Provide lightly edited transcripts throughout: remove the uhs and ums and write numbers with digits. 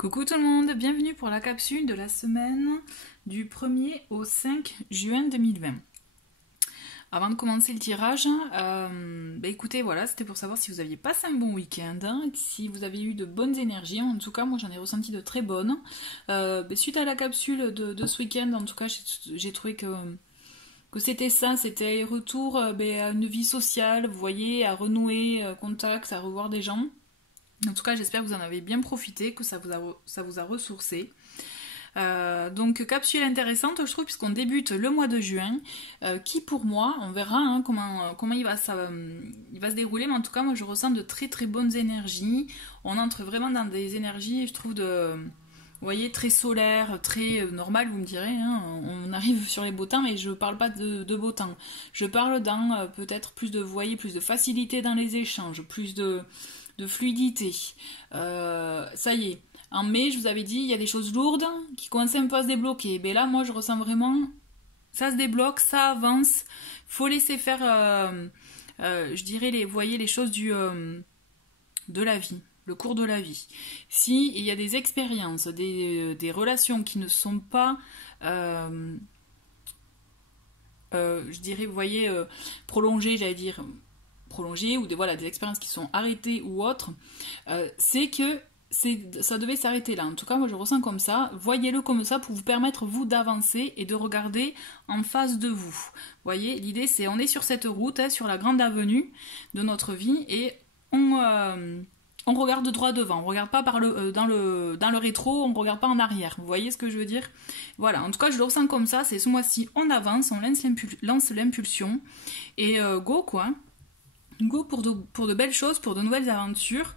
Coucou tout le monde, bienvenue pour la capsule de la semaine du 1er au 5 juin 2020. Avant de commencer le tirage, écoutez, voilà, c'était pour savoir si vous aviez passé un bon week-end, si vous avez eu de bonnes énergies. En tout cas, moi j'en ai ressenti de très bonnes. Suite à la capsule de ce week-end, en tout cas, j'ai trouvé que c'était ça, c'était retour à une vie sociale, vous voyez, à renouer contact, à revoir des gens. En tout cas, j'espère que vous en avez bien profité, que ça vous a ressourcé. Donc, capsule intéressante, je trouve, puisqu'on débute le mois de juin, qui pour moi, on verra comment il va se dérouler, mais en tout cas, moi, je ressens de très très bonnes énergies. On entre vraiment dans des énergies, je trouve, vous voyez, très solaire, très normal, vous me direz. On arrive sur les beaux temps, mais je parle pas de beau temps. Je parle dans peut-être plus de, vous voyez, plus de facilité dans les échanges, plus de fluidité. Ça y est. En mai, je vous avais dit, il y a des choses lourdes qui commençaient un peu à se débloquer. Mais là, moi, je ressens vraiment, ça se débloque, ça avance. Faut laisser faire, je dirais, vous voyez, les choses de la vie, le cours de la vie. Si il y a des expériences, des relations qui ne sont pas, je dirais, vous voyez, prolongées, j'allais dire, prolongées, ou des expériences qui sont arrêtées ou autres, c'est que ça devait s'arrêter là. En tout cas, moi je ressens comme ça. Voyez-le comme ça pour vous permettre, vous, d'avancer et de regarder en face de vous. Vous voyez, l'idée c'est, on est sur cette route, sur la grande avenue de notre vie, et on regarde droit devant. On regarde pas dans le rétro, on regarde pas en arrière. Vous voyez ce que je veux dire? Voilà, en tout cas je le ressens comme ça. C'est ce mois-ci, on avance, on lance l'impulsion, et go quoi. Go pour de belles choses, pour de nouvelles aventures,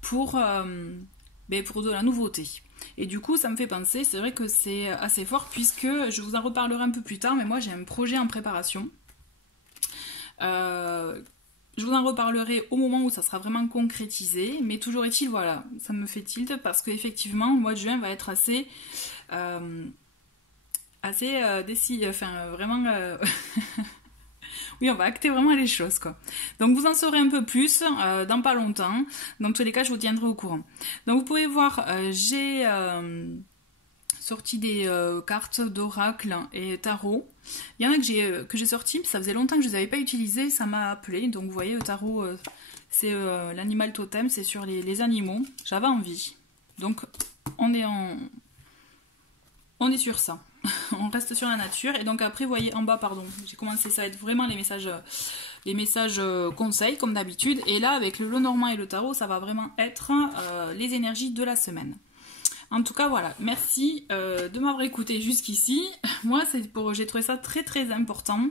pour de la nouveauté. Et du coup, ça me fait penser, c'est vrai que c'est assez fort, puisque je vous en reparlerai un peu plus tard, mais moi j'ai un projet en préparation. Je vous en reparlerai au moment où ça sera vraiment concrétisé, mais toujours est-il, voilà, ça me fait tilt, parce qu'effectivement, le mois de juin va être assez vraiment... Oui, on va acter vraiment les choses, quoi. Donc, vous en saurez un peu plus dans pas longtemps. Dans tous les cas, je vous tiendrai au courant. Donc, vous pouvez voir, j'ai sorti des cartes d'oracle et tarot. Il y en a que j'ai sorti, ça faisait longtemps que je ne les avais pas utilisées, ça m'a appelé. Donc, vous voyez, le tarot, c'est l'animal totem, c'est sur les animaux. J'avais envie. Donc, on est sur ça. On reste sur la nature. Et donc après, vous voyez en bas, pardon, j'ai commencé, ça va être vraiment les messages conseils, comme d'habitude. Et là, avec le Lenormand et le tarot, ça va vraiment être les énergies de la semaine. En tout cas, voilà. Merci de m'avoir écouté jusqu'ici. Moi, j'ai trouvé ça très très important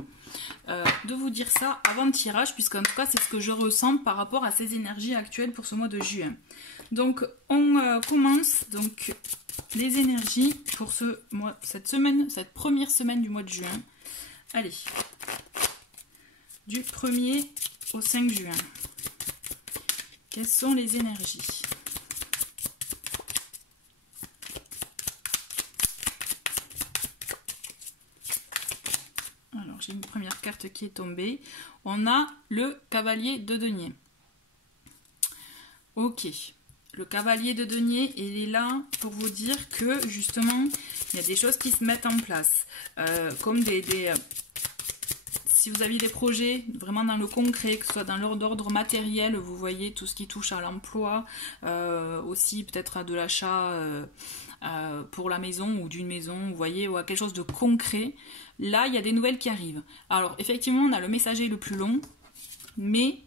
de vous dire ça avant le tirage, puisqu'en tout cas, c'est ce que je ressens par rapport à ces énergies actuelles pour ce mois de juin. Donc, on commence donc les énergies pour cette première semaine du mois de juin. Allez, du 1er au 5 juin. Quelles sont les énergies? Alors, j'ai une première carte qui est tombée. On a le cavalier de denier. Ok. Le cavalier de denier, il est là pour vous dire que, justement, il y a des choses qui se mettent en place. Comme si vous aviez des projets vraiment dans le concret, que ce soit dans l'ordre matériel, vous voyez, tout ce qui touche à l'emploi, aussi peut-être à de l'achat pour la maison ou d'une maison, vous voyez, ou à quelque chose de concret. Là, il y a des nouvelles qui arrivent. Alors, effectivement, on a le messager le plus long, mais...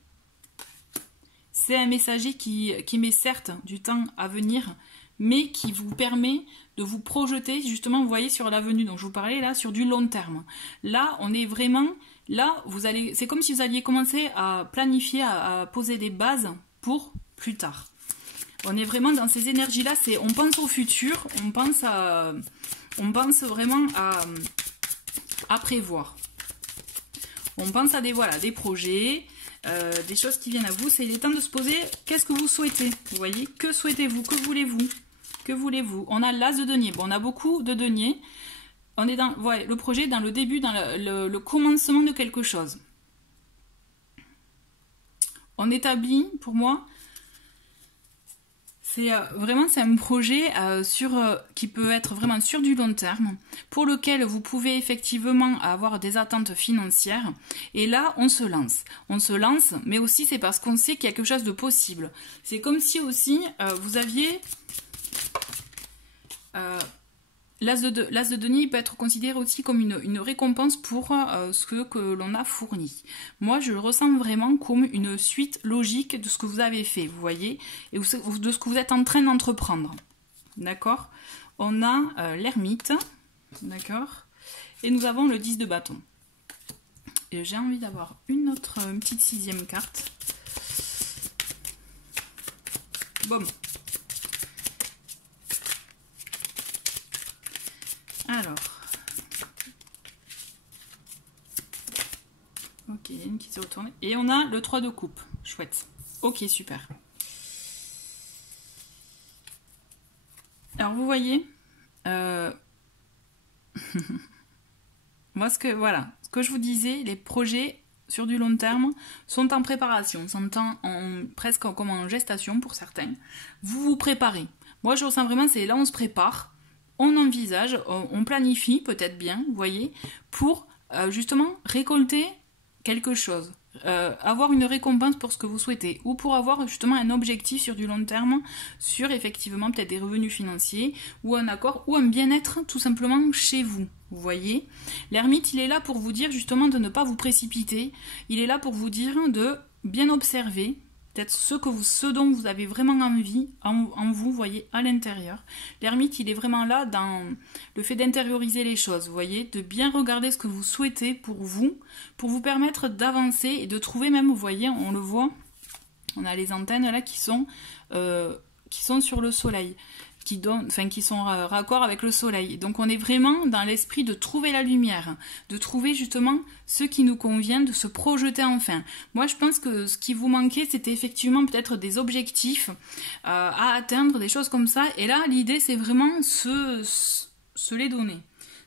c'est un messager qui met certes du temps à venir, mais qui vous permet de vous projeter, justement, vous voyez, sur l'avenue dont je vous parlais, là, sur du long terme. Là, on est vraiment... Là, c'est comme si vous alliez commencer à planifier, à poser des bases pour plus tard. On est vraiment dans ces énergies-là, on pense au futur, on pense vraiment à prévoir. On pense à des projets... des choses qui viennent à vous, c'est le temps de se poser, qu'est-ce que vous souhaitez? Vous voyez, que souhaitez-vous? Que voulez-vous? Que voulez-vous? On a l'as de denier, bon, on a beaucoup de deniers, on est dans le projet, dans le début, dans le commencement de quelque chose. On établit, pour moi, C'est vraiment c'est un projet qui peut être vraiment sur du long terme, pour lequel vous pouvez effectivement avoir des attentes financières. Et là, on se lance. On se lance, mais aussi c'est parce qu'on sait qu'il y a quelque chose de possible. C'est comme si aussi vous aviez... L'as de denier peut être considéré aussi comme une récompense pour ce que l'on a fourni. Moi, je le ressens vraiment comme une suite logique de ce que vous avez fait, vous voyez, et de ce que vous êtes en train d'entreprendre. D'accord? On a l'ermite, d'accord? Et nous avons le 10 de bâton. Et j'ai envie d'avoir une petite 6e carte. Bon. Alors, ok, une qui s'est retournée. Et on a le 3 de coupe. Chouette. Ok, super. Alors, vous voyez, moi, ce que je vous disais, les projets sur du long terme sont en préparation, sont presque comme en gestation pour certains. Vous vous préparez. Moi, je ressens vraiment, c'est là on se prépare. On envisage, on planifie peut-être bien, vous voyez, pour justement récolter quelque chose, avoir une récompense pour ce que vous souhaitez, ou pour avoir justement un objectif sur du long terme, sur effectivement peut-être des revenus financiers, ou un accord, ou un bien-être tout simplement chez vous. Vous voyez, l'ermite, il est là pour vous dire justement de ne pas vous précipiter, il est là pour vous dire de bien observer, peut-être ce dont vous avez vraiment envie en vous, voyez, à l'intérieur. L'ermite, il est vraiment là dans le fait d'intérioriser les choses, vous voyez, de bien regarder ce que vous souhaitez pour vous permettre d'avancer et de trouver même, vous voyez, on le voit, on a les antennes là qui sont sur le soleil, qui sont raccord avec le soleil. Donc on est vraiment dans l'esprit de trouver la lumière, de trouver justement ce qui nous convient, de se projeter enfin. Moi je pense que ce qui vous manquait, c'était effectivement peut-être des objectifs à atteindre, des choses comme ça. Et là l'idée c'est vraiment se les donner.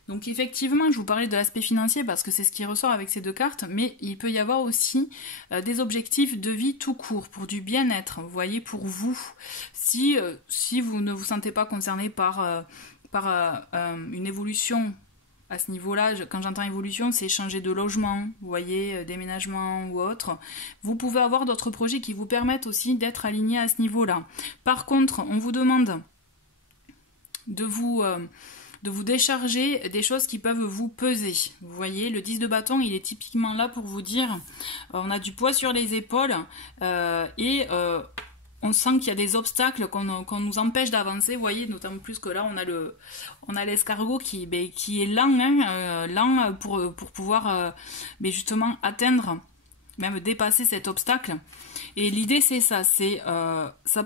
Donc effectivement, je vous parlais de l'aspect financier parce que c'est ce qui ressort avec ces deux cartes, mais il peut y avoir aussi des objectifs de vie tout court, pour du bien-être, vous voyez, pour vous. Si vous ne vous sentez pas concerné par une évolution à ce niveau-là, quand j'entends évolution, c'est changer de logement, vous voyez, déménagement ou autre. Vous pouvez avoir d'autres projets qui vous permettent aussi d'être aligné à ce niveau-là. Par contre, on vous demande de vous décharger des choses qui peuvent vous peser. Vous voyez, le 10 de bâton, il est typiquement là pour vous dire on a du poids sur les épaules et on sent qu'il y a des obstacles qu'on nous empêche d'avancer. Vous voyez, d'autant plus que là, on a l'escargot qui est lent, lent pour pouvoir justement atteindre, même dépasser cet obstacle. Et l'idée, c'est ça, ça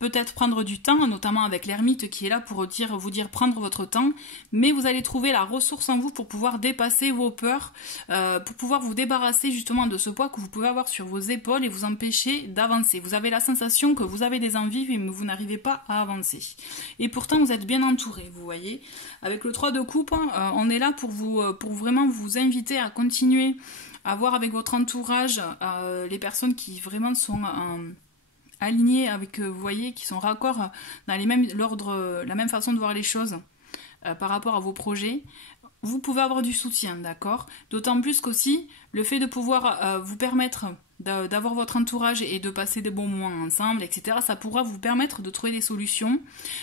peut-être prendre du temps, notamment avec l'ermite qui est là pour vous dire prendre votre temps, mais vous allez trouver la ressource en vous pour pouvoir dépasser vos peurs, pour pouvoir vous débarrasser justement de ce poids que vous pouvez avoir sur vos épaules et vous empêcher d'avancer. Vous avez la sensation que vous avez des envies, mais vous n'arrivez pas à avancer. Et pourtant, vous êtes bien entouré, vous voyez. Avec le 3 de coupe, on est là pour vraiment vous inviter à continuer à voir avec votre entourage les personnes qui vraiment sont alignés avec, vous voyez, qui sont raccords dans la même façon de voir les choses par rapport à vos projets, vous pouvez avoir du soutien, d'accord? D'autant plus qu'aussi, le fait de pouvoir vous permettre d'avoir votre entourage et de passer des bons moments ensemble, etc., ça pourra vous permettre de trouver des solutions,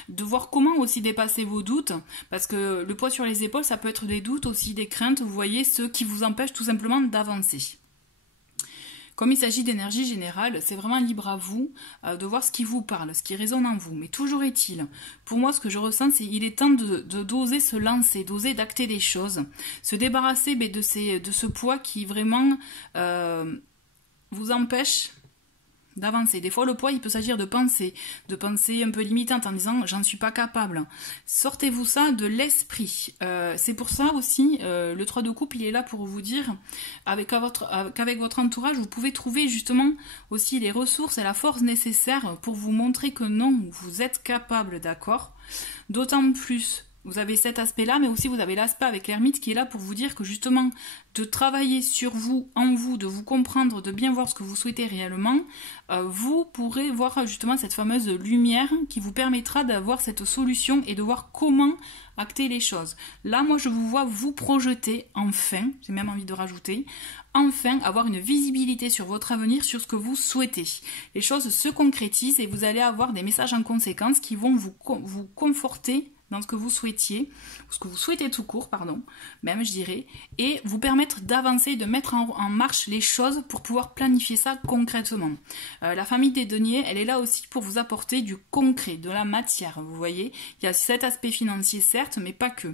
de voir comment aussi dépasser vos doutes, parce que le poids sur les épaules, ça peut être des doutes aussi, des craintes, vous voyez, ceux qui vous empêchent tout simplement d'avancer. Comme il s'agit d'énergie générale, c'est vraiment libre à vous de voir ce qui vous parle, ce qui résonne en vous. Mais toujours est-il, pour moi ce que je ressens, c'est qu'il est temps d'oser se lancer, d'oser d'acter des choses, se débarrasser de ce poids qui vraiment vous empêche d'avancer. Des fois le poids il peut s'agir de pensée un peu limitante en disant j'en suis pas capable. Sortez-vous ça de l'esprit. C'est pour ça aussi le 3 de coupe il est là pour vous dire qu'avec votre entourage vous pouvez trouver justement aussi les ressources et la force nécessaire pour vous montrer que non, vous êtes capable, d'accord? D'autant plus Vous avez cet aspect-là, mais aussi vous avez l'aspect avec l'ermite qui est là pour vous dire que justement, de travailler sur vous, en vous, de vous comprendre, de bien voir ce que vous souhaitez réellement, vous pourrez voir justement cette fameuse lumière qui vous permettra d'avoir cette solution et de voir comment acter les choses. Là, moi, je vous vois vous projeter, enfin, j'ai même envie de rajouter, enfin avoir une visibilité sur votre avenir, sur ce que vous souhaitez. Les choses se concrétisent et vous allez avoir des messages en conséquence qui vont vous conforter dans ce que vous souhaitiez, ou ce que vous souhaitez tout court, pardon, même je dirais, et vous permettre d'avancer, de mettre en marche les choses pour pouvoir planifier ça concrètement. La famille des deniers, elle est là aussi pour vous apporter du concret, de la matière, vous voyez. Il y a cet aspect financier certes, mais pas que.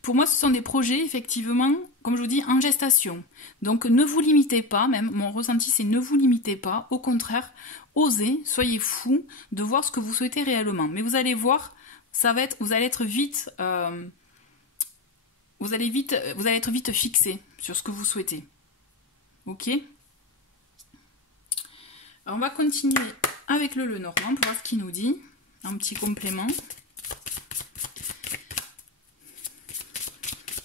Pour moi, ce sont des projets, effectivement, comme je vous dis, en gestation. Donc, ne vous limitez pas, même mon ressenti, c'est ne vous limitez pas. Au contraire, osez, soyez fous de voir ce que vous souhaitez réellement. Mais vous allez voir, vous allez être vite fixé sur ce que vous souhaitez. Ok? Alors, on va continuer avec le Lenormand pour voir ce qu'il nous dit. Un petit complément.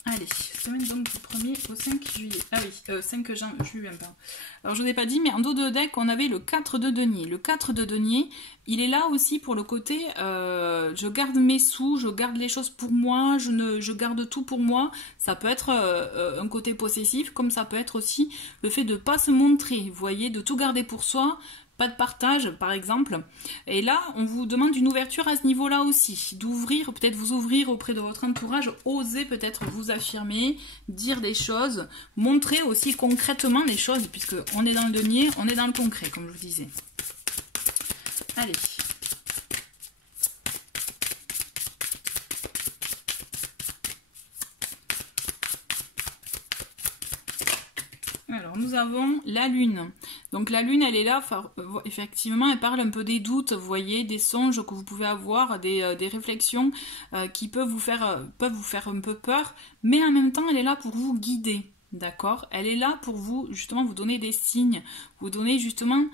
Allez, semaine donc du 1er au 5 juillet. Ah oui, 5 juin, pardon. Alors je vous ai pas dit, mais en dos de deck, on avait le 4 de denier. Le 4 de denier, il est là aussi pour le côté, je garde mes sous, je garde les choses pour moi, je garde tout pour moi. Ça peut être un côté possessif, comme ça peut être aussi le fait de ne pas se montrer, vous voyez, de tout garder pour soi. Pas de partage, par exemple. Et là, on vous demande une ouverture à ce niveau-là aussi. D'ouvrir, peut-être vous ouvrir auprès de votre entourage, oser peut-être vous affirmer, dire des choses, montrer aussi concrètement les choses, puisque on est dans le denier, on est dans le concret, comme je vous disais. Allez. Alors, nous avons la lune. Donc la lune, elle est là, effectivement, elle parle un peu des doutes, vous voyez, des songes que vous pouvez avoir, des réflexions qui peuvent vous faire un peu peur, mais en même temps, elle est là pour vous guider, d'accord? Elle est là pour vous, justement, vous donner des signes, vous donner justement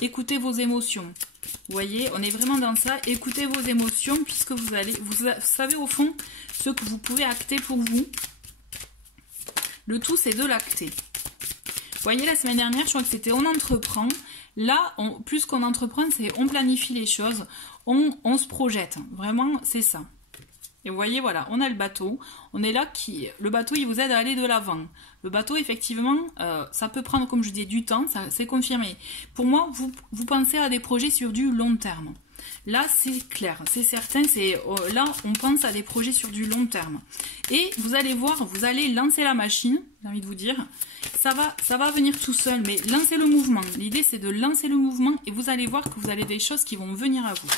écoutez vos émotions. Vous voyez, on est vraiment dans ça, écoutez vos émotions, puisque vous savez au fond ce que vous pouvez acter pour vous. Le tout, c'est de l'acter. Vous voyez, la semaine dernière, je crois que c'était on entreprend. Là, plus qu'on entreprend, c'est on planifie les choses, on se projette. Vraiment, c'est ça. Et vous voyez, voilà, on a le bateau. On est là, le bateau, il vous aide à aller de l'avant. Le bateau, effectivement, ça peut prendre, comme je dis, du temps, c'est confirmé. Pour moi, vous pensez à des projets sur du long terme. Là, c'est clair, c'est certain, là, on pense à des projets sur du long terme. Et vous allez voir, vous allez lancer la machine, j'ai envie de vous dire. Ça va venir tout seul, mais lancez le mouvement. L'idée, c'est de lancer le mouvement et vous allez voir que vous avez des choses qui vont venir à vous.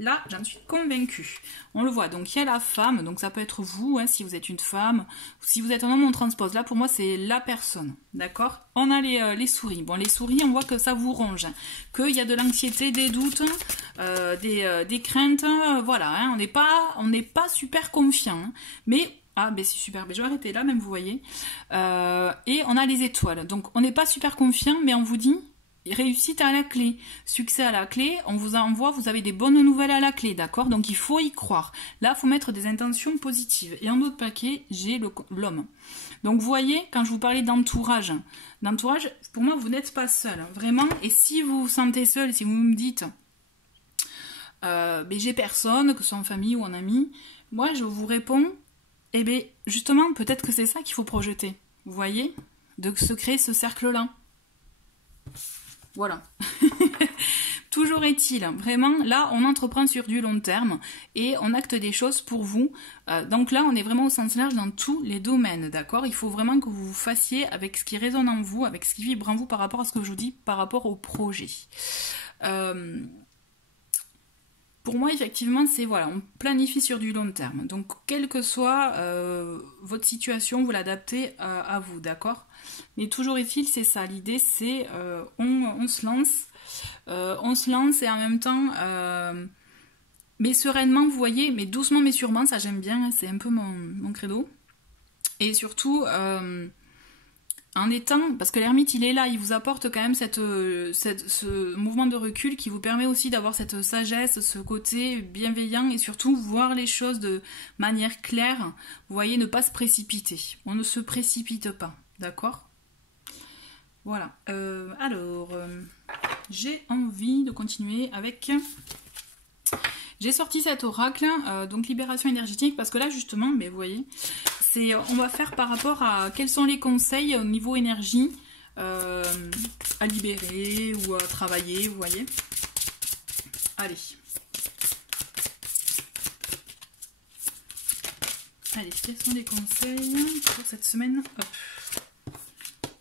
Là, j'en suis convaincue. On le voit, donc il y a la femme, donc ça peut être vous, hein, si vous êtes une femme, ou si vous êtes un homme, on transpose. Là, pour moi, c'est la personne, d'accord? On a les souris. Bon, les souris, on voit que ça vous ronge, hein, qu'il y a de l'anxiété, des doutes, des craintes, voilà, hein, on n'est pas super confiant, hein, mais... Ah, ben c'est super, ben, je vais arrêter là, même vous voyez. Et on a les étoiles, donc on n'est pas super confiant, mais on vous dit... réussite à la clé, succès à la clé, on vous envoie, vous avez des bonnes nouvelles à la clé, d'accord? Donc il faut y croire. Là, il faut mettre des intentions positives. Et en autre paquet, j'ai l'homme. Donc vous voyez, quand je vous parlais d'entourage, pour moi, vous n'êtes pas seul, vraiment. Et si vous vous sentez seul, si vous me dites, ben, j'ai personne, que ce soit en famille ou en ami, moi, je vous réponds, eh bien, justement, peut-être que c'est ça qu'il faut projeter. Vous voyez? De se créer ce cercle-là. Voilà. Toujours est-il, vraiment, là, on entreprend sur du long terme et on acte des choses pour vous. Donc là, on est vraiment au sens large dans tous les domaines, d'accord? Il faut vraiment que vous vous fassiez avec ce qui résonne en vous, avec ce qui vibre en vous par rapport à ce que je vous dis, par rapport au projet. Pour moi, effectivement, c'est voilà, on planifie sur du long terme. Donc, quelle que soit votre situation, vous l'adaptez à vous, d'accord? Mais toujours est-il, c'est ça. L'idée, c'est on se lance et en même temps, mais sereinement, vous voyez, mais doucement, mais sûrement, ça j'aime bien, hein, c'est un peu mon credo. Et surtout, en étant, parce que l'ermite il est là, il vous apporte quand même ce mouvement de recul qui vous permet aussi d'avoir cette sagesse, ce côté bienveillant et surtout voir les choses de manière claire. Vous voyez, ne pas se précipiter. On ne se précipite pas, d'accord? Voilà. J'ai envie de continuer avec... J'ai sorti cet oracle, donc libération énergétique, parce que là justement, mais vous voyez, on va faire par rapport à quels sont les conseils au niveau énergie à libérer ou à travailler, vous voyez. Allez. Allez, quels sont les conseils pour cette semaine? Hop.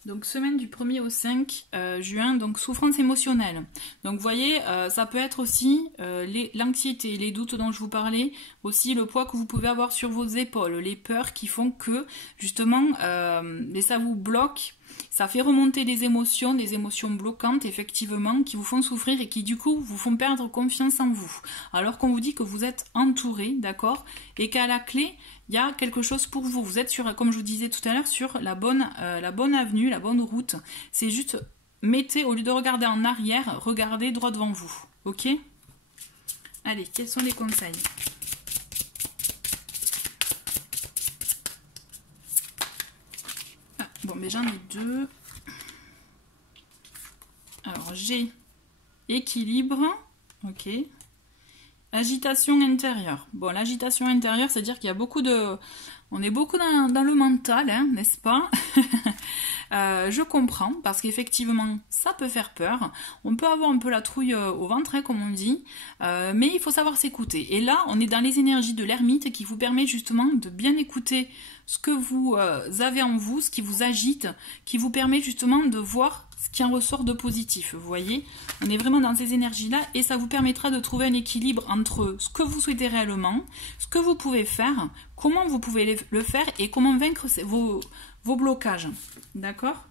Donc semaine du 1er au 5 juin, donc souffrance émotionnelle. Donc vous voyez, ça peut être aussi l'anxiété, les doutes dont je vous parlais, aussi le poids que vous pouvez avoir sur vos épaules, les peurs qui font que justement ça vous bloque, ça fait remonter des émotions bloquantes effectivement, qui vous font souffrir et qui du coup vous font perdre confiance en vous. Alors qu'on vous dit que vous êtes entouré, d'accord, et qu'à la clé, il y a quelque chose pour vous. Vous êtes sur, comme je vous disais tout à l'heure, sur la bonne avenue, la bonne route. C'est juste, mettez, au lieu de regarder en arrière, regardez droit devant vous. Ok? Allez, quels sont les conseils? Bon, mais j'en ai deux. Alors, j'ai équilibre. Ok. Agitation intérieure. Bon, l'agitation intérieure, c'est-à-dire qu'il y a beaucoup de... On est beaucoup dans le mental, hein, n'est-ce pas? Je comprends, parce qu'effectivement, ça peut faire peur. On peut avoir un peu la trouille au ventre, hein, comme on dit, mais il faut savoir s'écouter. Et là, on est dans les énergies de l'ermite qui vous permet justement de bien écouter ce que vous avez en vous, ce qui vous agite, qui vous permet justement de voir ce qui en ressort de positif. Vous voyez, on est vraiment dans ces énergies-là et ça vous permettra de trouver un équilibre entre ce que vous souhaitez réellement, ce que vous pouvez faire, comment vous pouvez le faire et comment vaincre vos blocages. D'accord?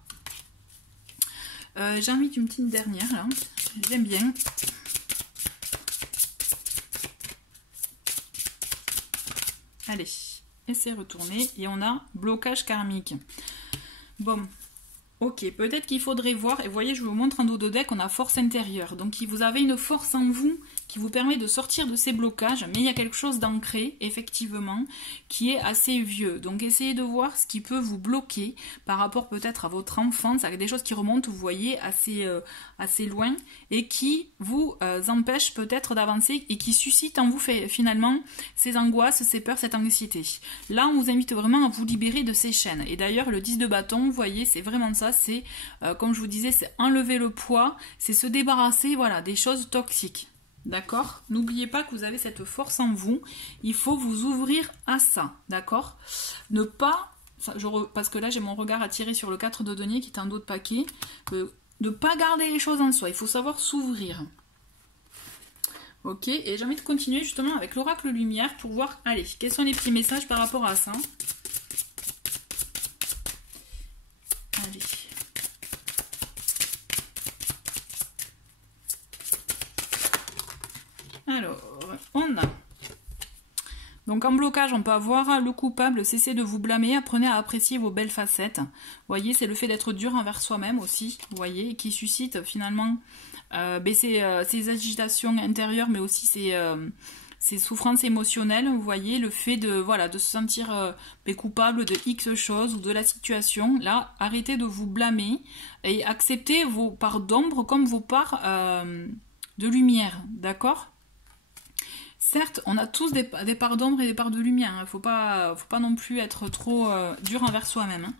J'ai envie d'une petite dernière là. J'aime bien. Allez, et c'est retourné. Et on a blocage karmique. Bon. Ok, peut-être qu'il faudrait voir, et vous voyez, je vous montre en dos de deck, on a force intérieure. Donc vous avez une force en vous qui vous permet de sortir de ces blocages, mais il y a quelque chose d'ancré, effectivement, qui est assez vieux. Donc essayez de voir ce qui peut vous bloquer par rapport peut-être à votre enfance, avec des choses qui remontent, vous voyez, assez loin, et qui vous empêchent peut-être d'avancer, et qui suscitent en vous finalement ces angoisses, ces peurs, cette anxiété. Là, on vous invite vraiment à vous libérer de ces chaînes. Et d'ailleurs, le 10 de bâton, vous voyez, c'est vraiment ça, c'est, comme je vous disais, c'est enlever le poids, c'est se débarrasser, voilà, des choses toxiques. D'accord? N'oubliez pas que vous avez cette force en vous. Il faut vous ouvrir à ça. D'accord? Ne pas... parce que là, j'ai mon regard attiré sur le 4 de denier qui est un dos de paquet. Ne pas garder les choses en soi. Il faut savoir s'ouvrir. Ok? Et j'ai envie de continuer justement avec l'oracle lumière pour voir... Allez, quels sont les petits messages par rapport à ça? Allez. Alors, on a... Donc en blocage, on peut avoir le coupable, cessez de vous blâmer, apprenez à apprécier vos belles facettes. Vous voyez, c'est le fait d'être dur envers soi-même aussi, vous voyez, qui suscite finalement ces agitations intérieures, mais aussi ces souffrances émotionnelles, vous voyez, le fait de, voilà, de se sentir coupable de X choses ou de la situation. Là, arrêtez de vous blâmer et acceptez vos parts d'ombre comme vos parts de lumière, d'accord ? Certes, on a tous des parts d'ombre et des parts de lumière. Il ne faut pas non plus être trop dur envers soi-même. Hein.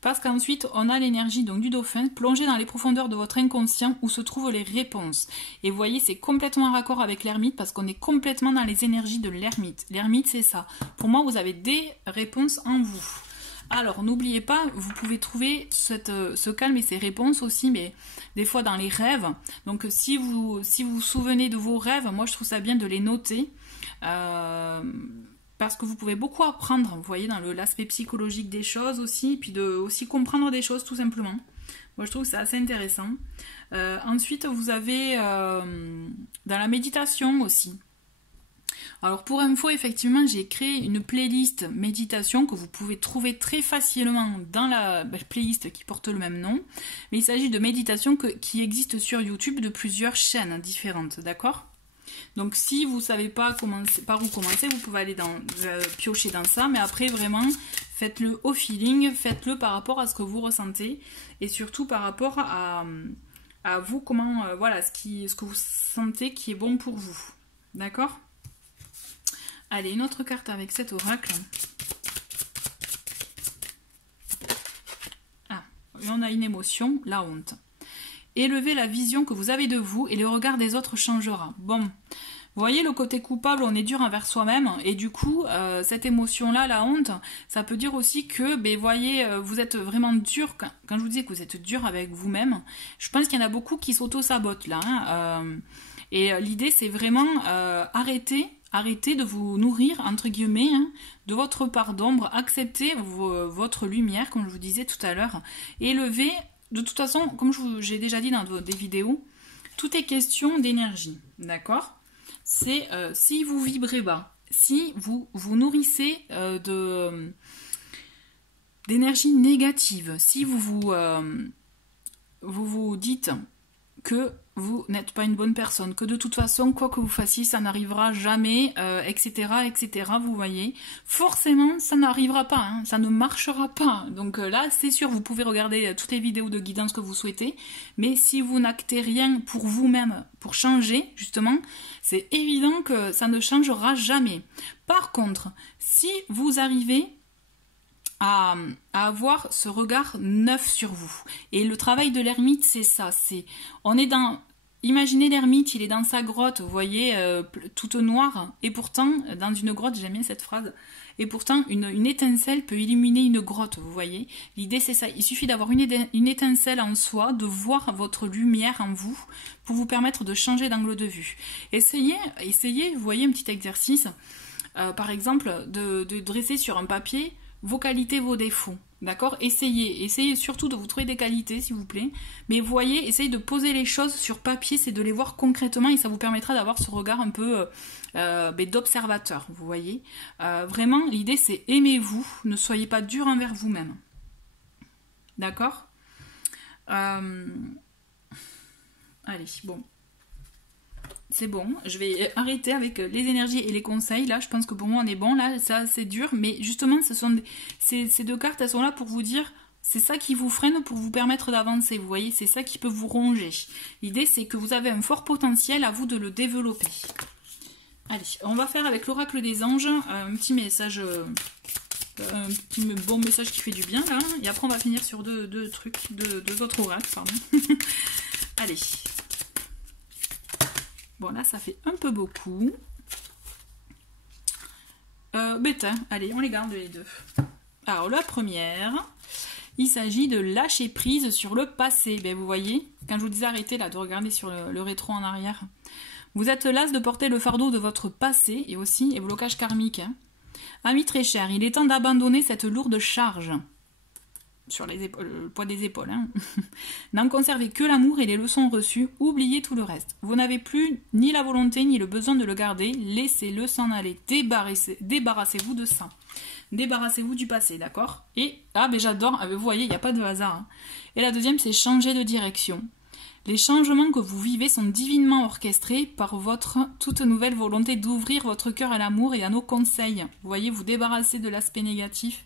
Parce qu'ensuite, on a l'énergie donc du dauphin, plongée dans les profondeurs de votre inconscient où se trouvent les réponses. Et vous voyez, c'est complètement en raccord avec l'ermite parce qu'on est complètement dans les énergies de l'ermite. L'ermite, c'est ça. Pour moi, vous avez des réponses en vous. Alors, n'oubliez pas, vous pouvez trouver ce calme et ces réponses aussi, mais des fois dans les rêves. Donc, si vous vous souvenez de vos rêves, moi, je trouve ça bien de les noter. Parce que vous pouvez beaucoup apprendre, vous voyez, dans l'aspect psychologique des choses aussi, puis de aussi comprendre des choses, tout simplement. Moi, je trouve que c'est assez intéressant. Ensuite, vous avez dans la méditation aussi. Alors pour info, effectivement, j'ai créé une playlist méditation que vous pouvez trouver très facilement dans la playlist qui porte le même nom. Mais il s'agit de méditations qui existent sur YouTube de plusieurs chaînes différentes, d'accord? Donc si vous ne savez pas par où commencer, vous pouvez aller piocher dans ça, mais après vraiment faites-le au feeling, faites-le par rapport à ce que vous ressentez et surtout par rapport à vous, voilà, ce que vous sentez qui est bon pour vous, d'accord? Allez, une autre carte avec cet oracle. Ah, et on a une émotion, la honte. Élevez la vision que vous avez de vous et le regard des autres changera. Bon, vous voyez le côté coupable, on est dur envers soi-même et du coup, cette émotion-là, la honte, ça peut dire aussi que, ben, voyez, vous êtes vraiment dur, quand je vous dis que vous êtes dur avec vous-même, je pense qu'il y en a beaucoup qui s'auto-sabotent là. Hein, et l'idée, c'est vraiment arrêtez de vous nourrir, entre guillemets, hein, de votre part d'ombre, acceptez votre lumière, comme je vous disais tout à l'heure, élevez. De toute façon, comme j'ai déjà dit dans des vidéos, tout est question d'énergie, d'accord? C'est si vous vibrez bas, si vous vous nourrissez d'énergie négative, si vous dites que vous n'êtes pas une bonne personne, que de toute façon, quoi que vous fassiez, ça n'arrivera jamais, etc., etc., vous voyez, forcément, ça n'arrivera pas, hein, ça ne marchera pas. Donc là, c'est sûr, vous pouvez regarder toutes les vidéos de guidance que vous souhaitez, mais si vous n'actez rien pour vous-même, pour changer, justement, c'est évident que ça ne changera jamais. Par contre, si vous arrivez à avoir ce regard neuf sur vous. Et le travail de l'ermite, c'est ça. Imaginez l'ermite, il est dans sa grotte, vous voyez, toute noire, et pourtant, dans une grotte, j'aime bien cette phrase, et pourtant, une étincelle peut illuminer une grotte, vous voyez. L'idée, c'est ça. Il suffit d'avoir une étincelle en soi, de voir votre lumière en vous, pour vous permettre de changer d'angle de vue. Essayez, vous voyez, un petit exercice, par exemple, de dresser sur un papier vos qualités, vos défauts, d'accord? Essayez surtout de vous trouver des qualités, s'il vous plaît, mais voyez, essayez de poser les choses sur papier, c'est de les voir concrètement et ça vous permettra d'avoir ce regard un peu d'observateur, vous voyez? Vraiment, l'idée c'est aimez-vous, ne soyez pas dur envers vous-même, d'accord? Allez, bon. C'est bon, je vais arrêter avec les énergies et les conseils. Là, je pense que pour moi, on est bon. Là, ça, c'est dur. Mais justement, ces deux cartes, elles sont là pour vous dire, c'est ça qui vous freine pour vous permettre d'avancer. Vous voyez, c'est ça qui peut vous ronger. L'idée, c'est que vous avez un fort potentiel, à vous de le développer. Allez, on va faire avec l'oracle des anges un petit message, un petit bon message qui fait du bien, là. Et après, on va finir sur deux autres oracles, pardon. Allez. Bon, là, ça fait un peu beaucoup. Bête, hein. Allez, on les garde les deux. Alors, la première, il s'agit de lâcher prise sur le passé. Ben, vous voyez, quand je vous disais arrêtez là, de regarder sur le rétro en arrière. Vous êtes las de porter le fardeau de votre passé et aussi les blocages karmiques. Hein. Amis très chers, il est temps d'abandonner cette lourde charge. Sur les épaules, le poids des épaules. Hein. N'en conservez que l'amour et les leçons reçues, oubliez tout le reste. Vous n'avez plus ni la volonté ni le besoin de le garder, laissez-le s'en aller, débarrassez-vous de ça. Débarrassez-vous du passé, d'accord? Et, ah ben j'adore, vous voyez, il n'y a pas de hasard. Hein. Et la deuxième, c'est changer de direction. Les changements que vous vivez sont divinement orchestrés par votre toute nouvelle volonté d'ouvrir votre cœur à l'amour et à nos conseils. Vous voyez, vous débarrassez de l'aspect négatif.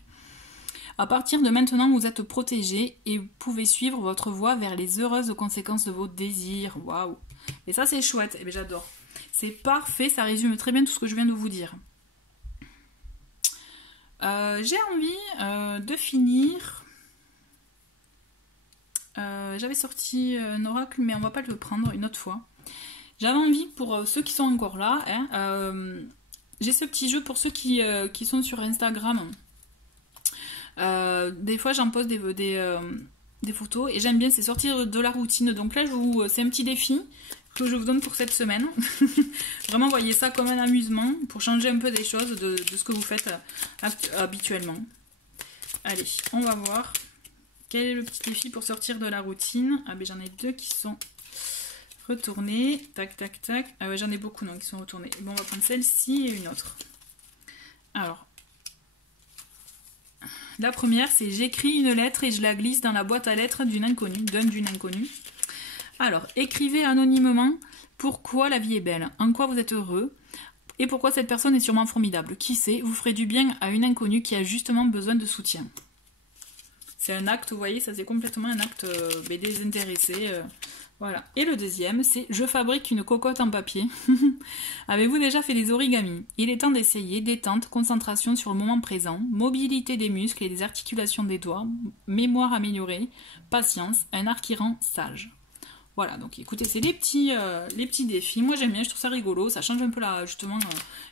À partir de maintenant, vous êtes protégé et vous pouvez suivre votre voie vers les heureuses conséquences de vos désirs. Waouh! Et ça, c'est chouette. Et bien, j'adore. C'est parfait, ça résume très bien tout ce que je viens de vous dire. J'ai envie de finir. J'avais sorti un oracle, mais on va pas le prendre une autre fois. J'avais envie, pour ceux qui sont encore là, hein, j'ai ce petit jeu pour ceux qui sont sur Instagram. Des fois j'en pose des photos et j'aime bien, c'est sortir de la routine. Donc là c'est un petit défi que je vous donne pour cette semaine. Vraiment voyez ça comme un amusement pour changer un peu des choses de ce que vous faites habituellement. Allez, on va voir quel est le petit défi pour sortir de la routine. Ah ben j'en ai deux qui sont Retourner, tac, tac, tac. Ah ouais, j'en ai beaucoup, non, qui sont retournés. Bon, on va prendre celle-ci et une autre. Alors, la première, c'est j'écris une lettre et je la glisse dans la boîte à lettres d'une inconnue, d'une inconnue. Alors, écrivez anonymement pourquoi la vie est belle, en quoi vous êtes heureux et pourquoi cette personne est sûrement formidable. Qui sait, vous ferez du bien à une inconnue qui a justement besoin de soutien. C'est un acte, vous voyez, ça c'est complètement un acte désintéressé. Voilà. Et le deuxième, c'est je fabrique une cocotte en papier. Avez-vous déjà fait des origamis? Il est temps d'essayer. Détente, concentration sur le moment présent, mobilité des muscles et des articulations des doigts, mémoire améliorée, patience, un art qui rend sage. Voilà, donc écoutez, c'est les petits défis. Moi j'aime bien, je trouve ça rigolo, ça change un peu justement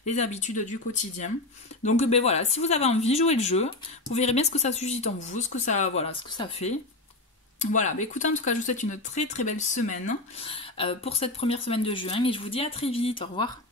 les habitudes du quotidien. Donc ben voilà, si vous avez envie, jouez le jeu. Vous verrez bien ce que ça suscite en vous, ce que ça fait. Voilà, bah écoutez, en tout cas, je vous souhaite une très très belle semaine pour cette première semaine de juin et je vous dis à très vite, au revoir.